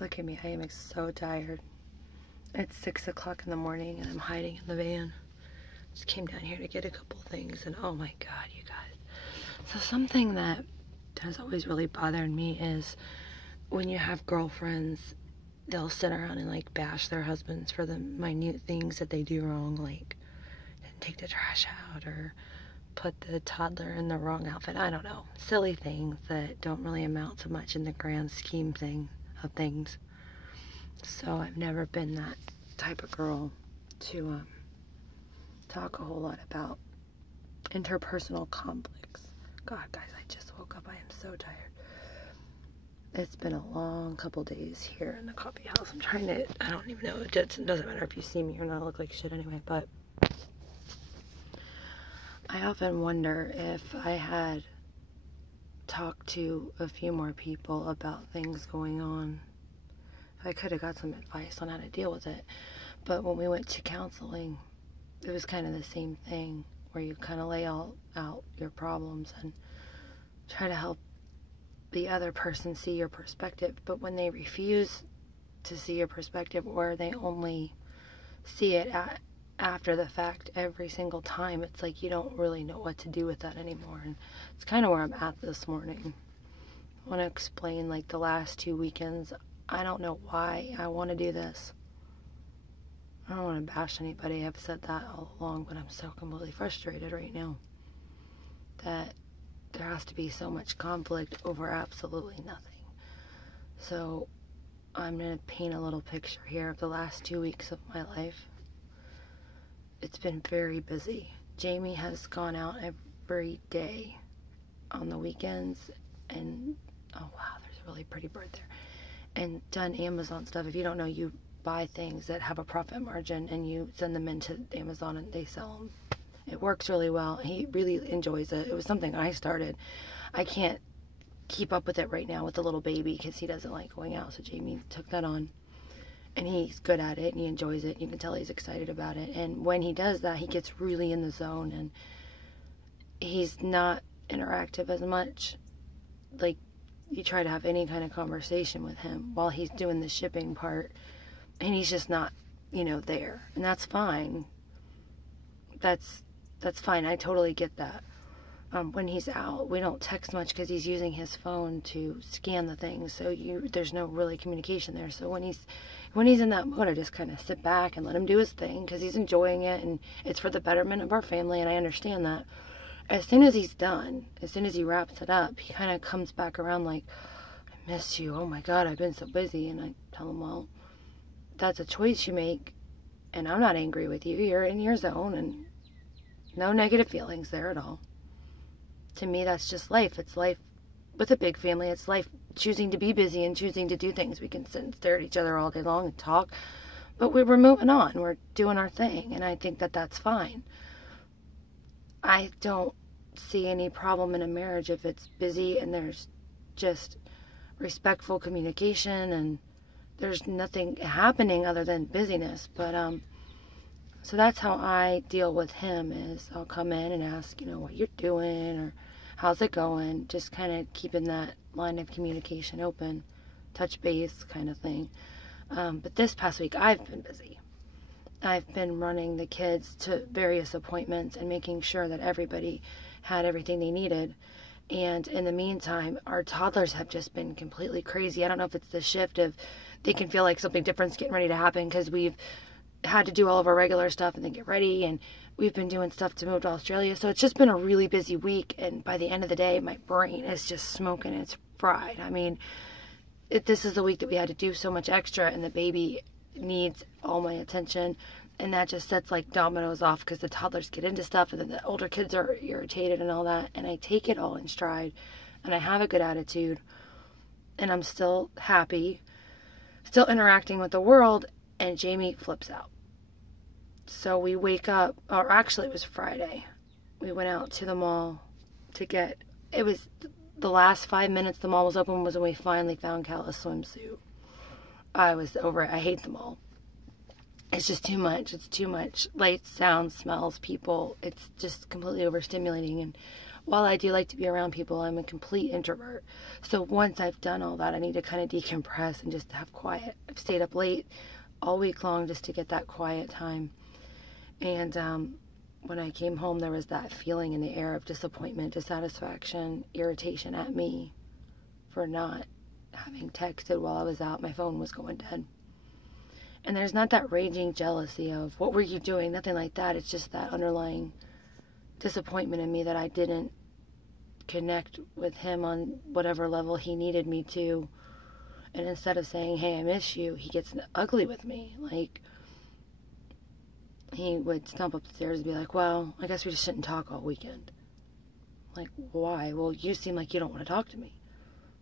Look at me, I am so tired. It's 6 o'clock in the morning and I'm hiding in the van. Just came down here to get a couple things and oh my god, you guys. So something that has always really bothered me is when you have girlfriends, they'll sit around and like bash their husbands for the minute things that they do wrong, like take the trash out or put the toddler in the wrong outfit. I don't know. Silly things that don't really amount to much in the grand scheme of things. So I've never been that type of girl to talk a whole lot about interpersonal conflicts. God, guys, I just woke up. I am so tired. It's been a long couple days here in the coffee house. I'm trying to, I don't even know. It doesn't matter if you see me or not. I look like shit anyway, but I often wonder if I had talked to a few more people about things going on, if I could have got some advice on how to deal with it. But when we went to counseling, it was kind of the same thing, where you kind of lay all out your problems and try to help the other person see your perspective. But when they refuse to see your perspective, or they only see it after the fact every single time, it's like you don't really know what to do with that anymore. And it's kind of where I'm at this morning. I want to explain, like, the last 2 weekends, I don't know why I want to do this. I don't want to bash anybody, I've said that all along, but I'm so completely frustrated right now that there has to be so much conflict over absolutely nothing. So I'm going to paint a little picture here of the last 2 weeks of my life. It's been very busy. Jamie has gone out every day on the weekends and, oh wow, there's a really pretty bird there, and done Amazon stuff. If you don't know, you buy things that have a profit margin and you send them into Amazon and they sell them. It works really well. He really enjoys it. It was something I started. I can't keep up with it right now with the little baby because he doesn't like going out, so Jamie took that on. And he's good at it, and he enjoys it. You can tell he's excited about it. And when he does that, he gets really in the zone, and he's not interactive as much. Like, you try to have any kind of conversation with him while he's doing the shipping part, and he's just not, you know, there. And that's fine. That's fine. I totally get that. When he's out, we don't text much because he's using his phone to scan the things, so there's no really communication there. So when he's in that mode, I just kind of sit back and let him do his thing because he's enjoying it and it's for the betterment of our family, and I understand that. As soon as he's done, as soon as he wraps it up, he kind of comes back around like, I miss you, oh my god, I've been so busy. And I tell him, well, that's a choice you make, and I'm not angry with you. You're in your zone, and no negative feelings there at all. To me, that's just life. It's life with a big family. It's life choosing to be busy and choosing to do things. We can sit and stare at each other all day long and talk, but we're moving on. We're doing our thing, and I think that that's fine. I don't see any problem in a marriage if it's busy and there's just respectful communication and there's nothing happening other than busyness. But so that's how I deal with him, is I'll come in and ask, you know, what you're doing or how's it going, just kind of keeping that line of communication open, touch base kind of thing. But this past week I've been busy. I've been running the kids to various appointments and making sure that everybody had everything they needed. And in the meantime, our toddlers have just been completely crazy. I don't know if it's the shift of they can feel like something different's getting ready to happen because we've had to do all of our regular stuff and then get ready, and we've been doing stuff to move to Australia. So it's just been a really busy week, and by the end of the day, my brain is just smoking. It's fried. I mean, this is the week that we had to do so much extra, and the baby needs all my attention, and that just sets like dominoes off because the toddlers get into stuff, and then the older kids are irritated and all that, and I take it all in stride, and I have a good attitude, and I'm still happy, still interacting with the world, and Jamie flips out. So we wake up, or actually it was Friday, we went out to the mall to get, it was the last 5 minutes the mall was open was when we finally found Cal a swimsuit. I was over it. I hate the mall. It's just too much. It's too much lights, sounds, smells, people. It's just completely overstimulating. And while I do like to be around people, I'm a complete introvert. So once I've done all that, I need to kind of decompress and just have quiet. I've stayed up late all week long just to get that quiet time. And when I came home, there was that feeling in the air of disappointment, dissatisfaction, irritation at me for not having texted while I was out. My phone was going dead. And there's not that raging jealousy of, what were you doing? Nothing like that. It's just that underlying disappointment in me that I didn't connect with him on whatever level he needed me to. And instead of saying, hey, I miss you, he gets ugly with me. Like, he would stomp up the stairs and be like, well, I guess we just shouldn't talk all weekend. Like, why? Well, you seem like you don't want to talk to me.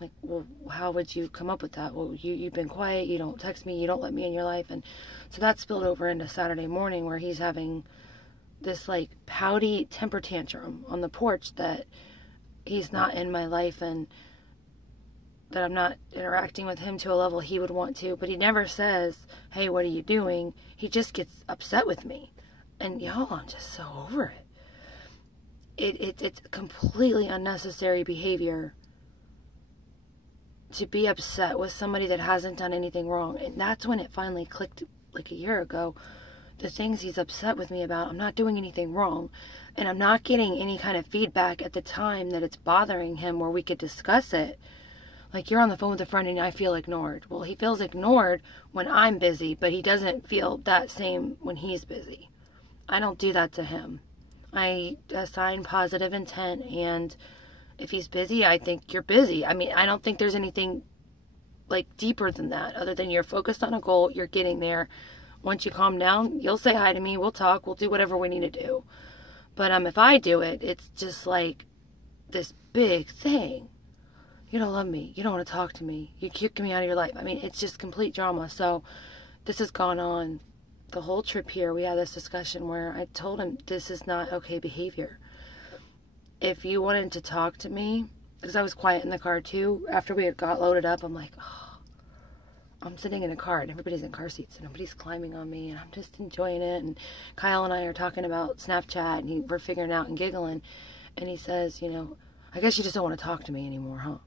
Like, well, how would you come up with that? Well, you've been quiet, you don't text me, you don't let me in your life. And so that spilled over into Saturday morning, where he's having this, like, pouty temper tantrum on the porch that he's not in my life and that I'm not interacting with him to a level he would want to. But he never says, hey, what are you doing? He just gets upset with me. And y'all, I'm just so over it. It's completely unnecessary behavior to be upset with somebody that hasn't done anything wrong. And that's when it finally clicked, like a year ago. The things he's upset with me about, I'm not doing anything wrong, and I'm not getting any kind of feedback at the time that it's bothering him where we could discuss it. Like, you're on the phone with a friend and I feel ignored. Well, he feels ignored when I'm busy, but he doesn't feel that same when he's busy. I don't do that to him. I assign positive intent, and if he's busy, I think you're busy. I mean, I don't think there's anything, like, deeper than that, other than you're focused on a goal, you're getting there. Once you calm down, you'll say hi to me, we'll talk, we'll do whatever we need to do. But if I do it, it's just like this big thing. You don't love me, you don't want to talk to me, you kick me out of your life. I mean, it's just complete drama. So this has gone on the whole trip here. We had this discussion where I told him this is not okay behavior. If you wanted to talk to me, because I was quiet in the car too, after we had got loaded up, I'm like, oh, I'm sitting in a car and everybody's in car seats and nobody's climbing on me and I'm just enjoying it. And Kyle and I are talking about Snapchat and we're figuring out and giggling. And he says, you know, I guess you just don't want to talk to me anymore, huh?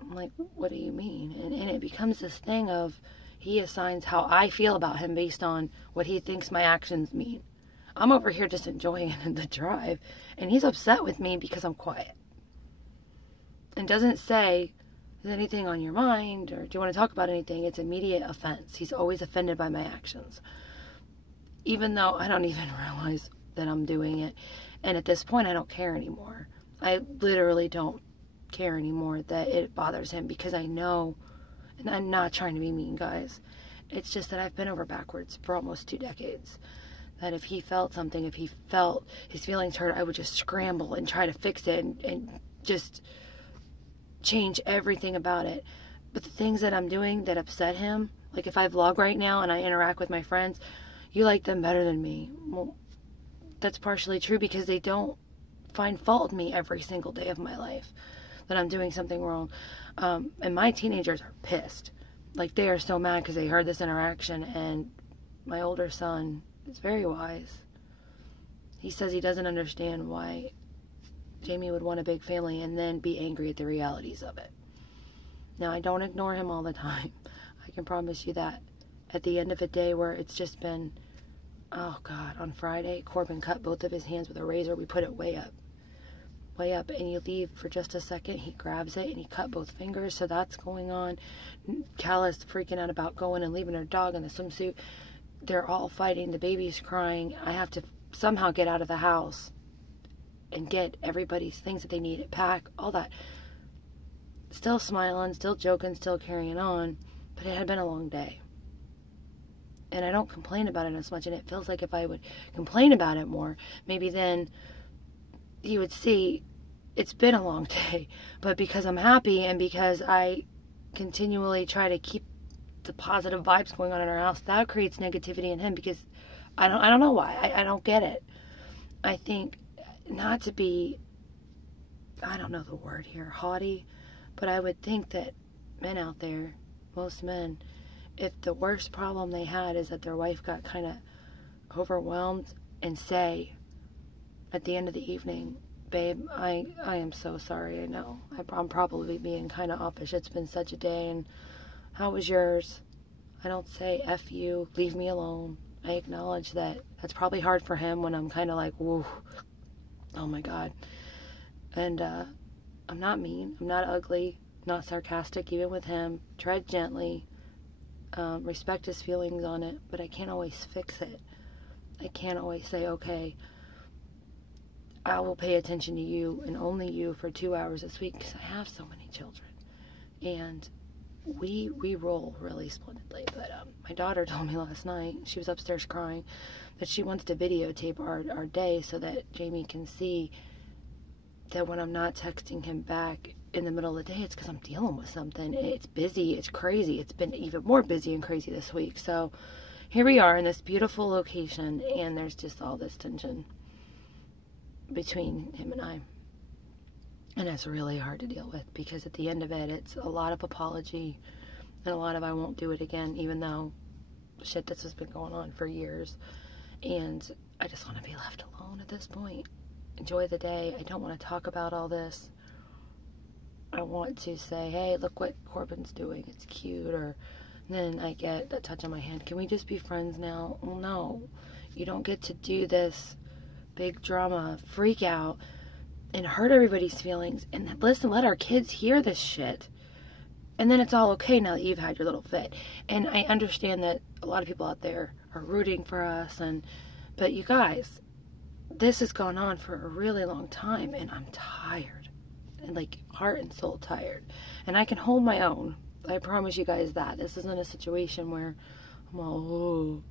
I'm like, what do you mean? And it becomes this thing of, he assigns how I feel about him based on what he thinks my actions mean. I'm over here just enjoying the drive, and he's upset with me because I'm quiet. And doesn't say, is anything on your mind, or do you want to talk about anything? It's immediate offense. He's always offended by my actions, even though I don't even realize that I'm doing it. And at this point, I don't care anymore. I literally don't care anymore that it bothers him, because I know, and I'm not trying to be mean, guys, it's just that I've been over backwards for almost 2 decades. That if he felt something, if he felt his feelings hurt, I would just scramble and try to fix it and just change everything about it. But the things that I'm doing that upset him, like if I vlog right now and I interact with my friends, you like them better than me. Well, that's partially true because they don't find fault in me every single day of my life that I'm doing something wrong. And my teenagers are pissed. Like, they are so mad because they heard this interaction. And my older son is very wise. He says he doesn't understand why Jamie would want a big family and then be angry at the realities of it. Now, I don't ignore him all the time. I can promise you that. At the end of a day where it's just been, oh God, on Friday, Corbin cut both of his hands with a razor. We put it way up, and you leave for just a second. He grabs it and he cut both fingers. So that's going on. Callie's freaking out about going and leaving her dog in the swimsuit. They're all fighting. The baby's crying. I have to somehow get out of the house and get everybody's things that they need, pack, all that. Still smiling, still joking, still carrying on. But it had been a long day. And I don't complain about it as much. And it feels like if I would complain about it more, maybe then you would see it's been a long day. But because I'm happy and because I continually try to keep the positive vibes going on in our house, that creates negativity in him, because I don't know why. I don't get it. I think, not to be, I don't know the word here, haughty, but I would think that men out there, most men, if the worst problem they had is that their wife got kind of overwhelmed, and say at the end of the evening, Babe, I am so sorry. I know. I'm probably being kind of offish. It's been such a day, and how was yours? I don't say F you, leave me alone. I acknowledge that that's probably hard for him when I'm kind of like, whoa, oh my God. And I'm not mean. I'm not ugly. Not sarcastic, even with him. Tread gently. Respect his feelings on it, but I can't always fix it. I can't always say, okay, I will pay attention to you and only you for 2 hours this week, because I have so many children. And we roll really splendidly. But my daughter told me last night, she was upstairs crying, that she wants to videotape our day so that Jamie can see that when I'm not texting him back in the middle of the day, it's because I'm dealing with something. It's busy, it's crazy. It's been even more busy and crazy this week. So here we are in this beautiful location, and there's just all this tension between him and I. And it's really hard to deal with, because at the end of it, it's a lot of apology and a lot of I won't do it again, even though shit, this has been going on for years. And I just want to be left alone at this point. Enjoy the day. I don't want to talk about all this. I want to say, hey, look what Corbin's doing. It's cute. Or then I get that touch on my hand. Can we just be friends now? Well, no. You don't get to do this big drama, freak out, and hurt everybody's feelings. And listen, let our kids hear this shit. And then it's all okay now that you've had your little fit. And I understand that a lot of people out there are rooting for us. But you guys, this has gone on for a really long time, and I'm tired, and like heart and soul tired, and I can hold my own. I promise you guys that. This isn't a situation where I'm all, oh,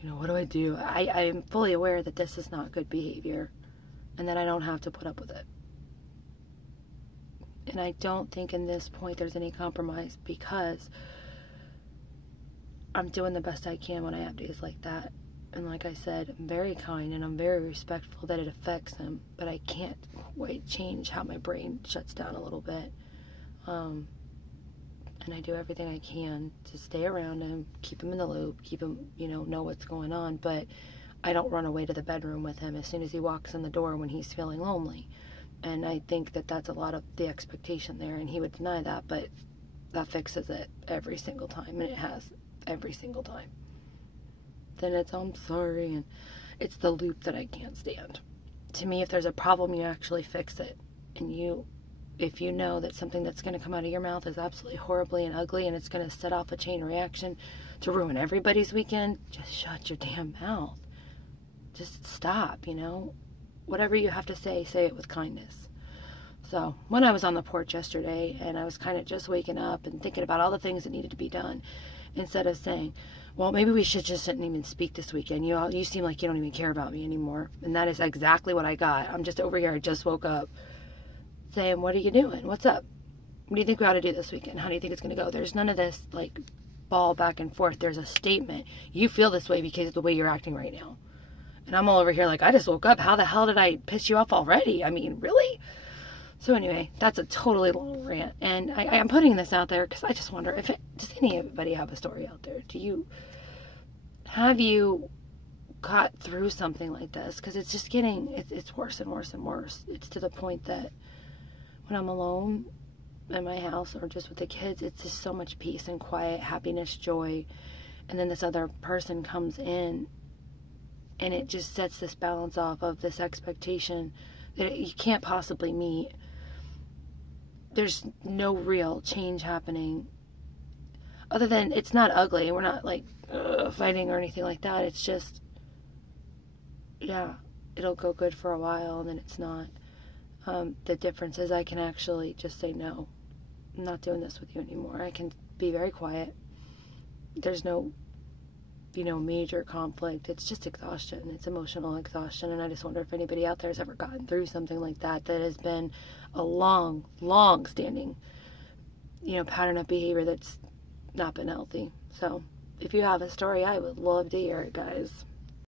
you know, what do I do? I am fully aware that this is not good behavior, and that I don't have to put up with it. And I don't think in this point there's any compromise, because I'm doing the best I can when I have days like that. And like I said, I'm very kind and I'm very respectful that it affects him, but I can't quite change how my brain shuts down a little bit. And I do everything I can to stay around him, keep him in the loop, keep him, know what's going on, but I don't run away to the bedroom with him as soon as he walks in the door when he's feeling lonely. And I think that that's a lot of the expectation there, and he would deny that, but that fixes it every single time, and it has every single time. Then it's, I'm sorry, and it's the loop that I can't stand. To me, if there's a problem, you actually fix it. And if you know that something that's going to come out of your mouth is absolutely horribly and ugly, and it's going to set off a chain reaction to ruin everybody's weekend, just shut your damn mouth. Just stop, Whatever you have to say it with kindness. So, when I was on the porch yesterday, and I was kind of just waking up and thinking about all the things that needed to be done, instead of saying, well, maybe we should just didn't even speak this weekend. You seem like you don't even care about me anymore. And that is exactly what I got. I'm just over here. I just woke up saying, what are you doing? What's up? What do you think we ought to do this weekend? How do you think it's going to go? There's none of this, like, ball back and forth. There's a statement. You feel this way because of the way you're acting right now. And I'm all over here like, I just woke up. How the hell did I piss you off already? I mean, really? So anyway, that's a totally long rant. And I'm putting this out there because I just wonder if does anybody have a story out there? Have you got through something like this? Because it's just it's worse and worse and worse. It's to the point that when I'm alone in my house or just with the kids, it's just so much peace and quiet, happiness, joy. And then this other person comes in, and it just sets this balance off of this expectation that you can't possibly meet. There's no real change happening. Other than it's not ugly. We're not like fighting or anything like that. It's just, yeah, it'll go good for a while and then it's not. The difference is I can actually just say no. I'm not doing this with you anymore. I can be very quiet. There's no, major conflict. It's just exhaustion. It's emotional exhaustion. And I just wonder if anybody out there has ever gotten through something like that has been a long standing, pattern of behavior that's not been healthy. So if you have a story, I would love to hear it, guys.